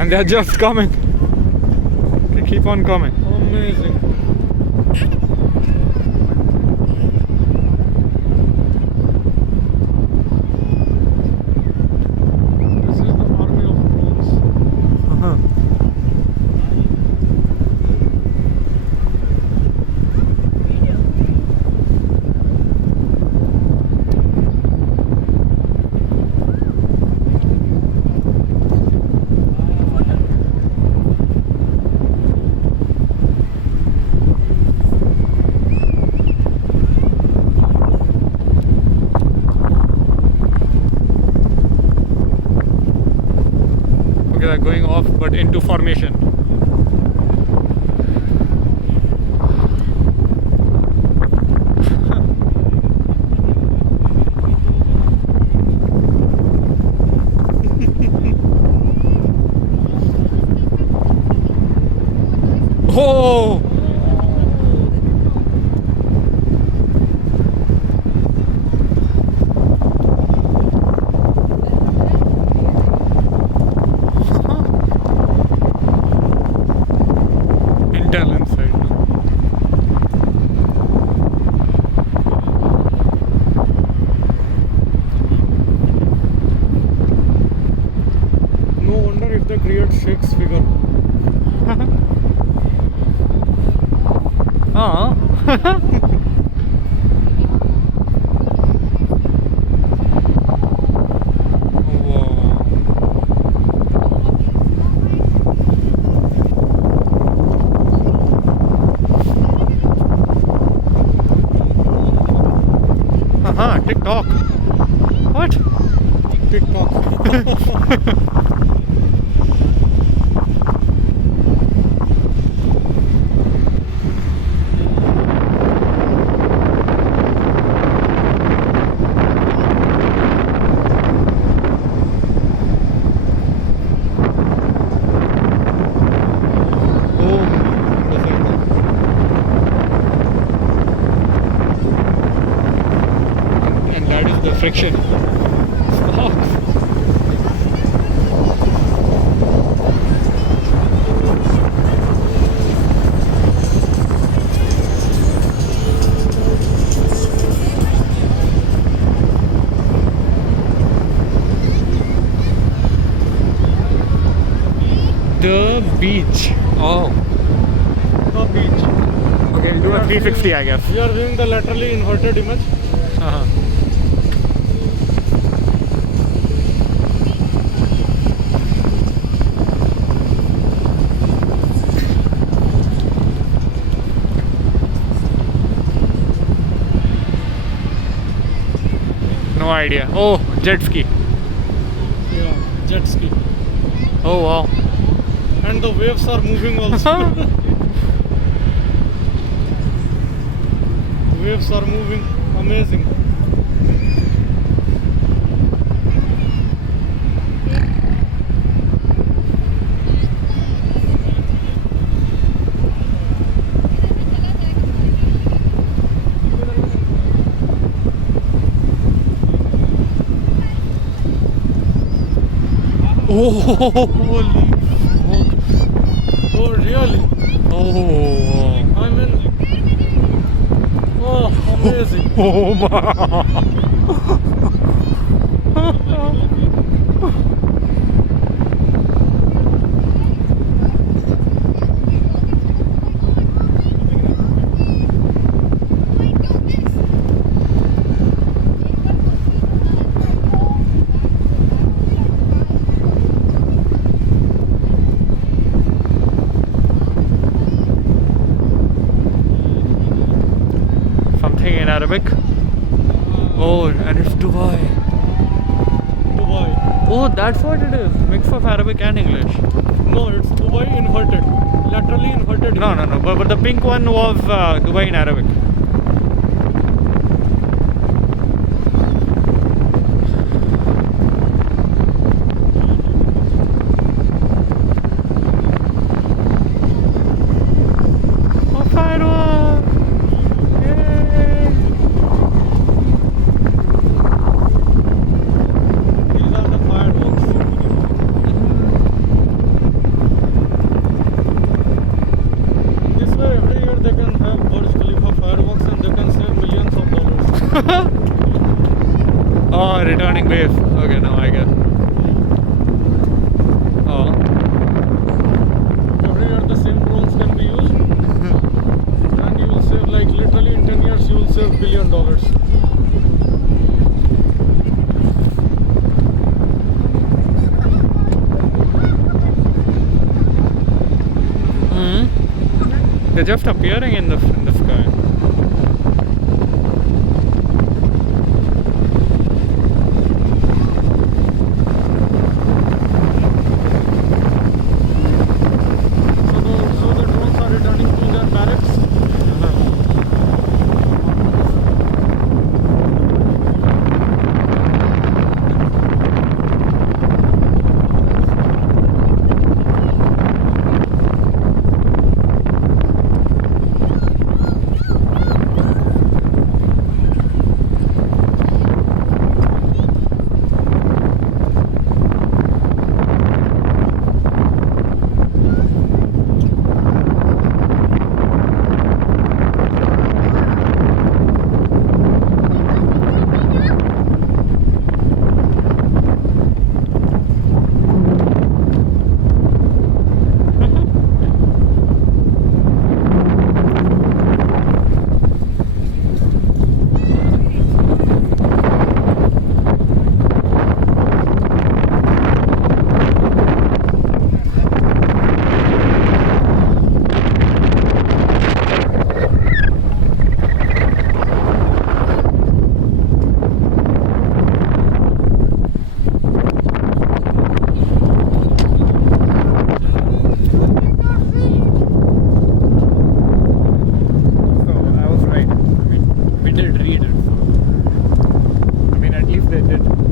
And they're just coming. They keep on coming. Amazing. This is the army of drones. Uh-huh. Okay, they're going off, but into formation. Oh! Intel inside. No wonder if they create Shakes figure. Ah. TikTok. What? TikTok. And that is the friction. Sparks. The beach. Oh. The beach. Okay, we'll do a 360, I guess. You are viewing the laterally inverted image. Uh-huh. No idea. Oh, jet ski. Yeah, jet ski. Oh wow. And the waves are moving also. Waves are moving. Amazing. Oh, holy fuck. Oh, really? Oh. I'm in. Oh, amazing. Oh my. Something in Arabic. Oh, and it's Dubai. Dubai. Oh, that's what it is. Mix of Arabic and English. No, it's Dubai inverted. Laterally inverted. No. But the pink one was Dubai in Arabic. Oh, fireworks! Yay! These are the fireworks. They're just appearing in the sky. So the drones are returning to their barracks. We did read it. So, I mean, at least they did.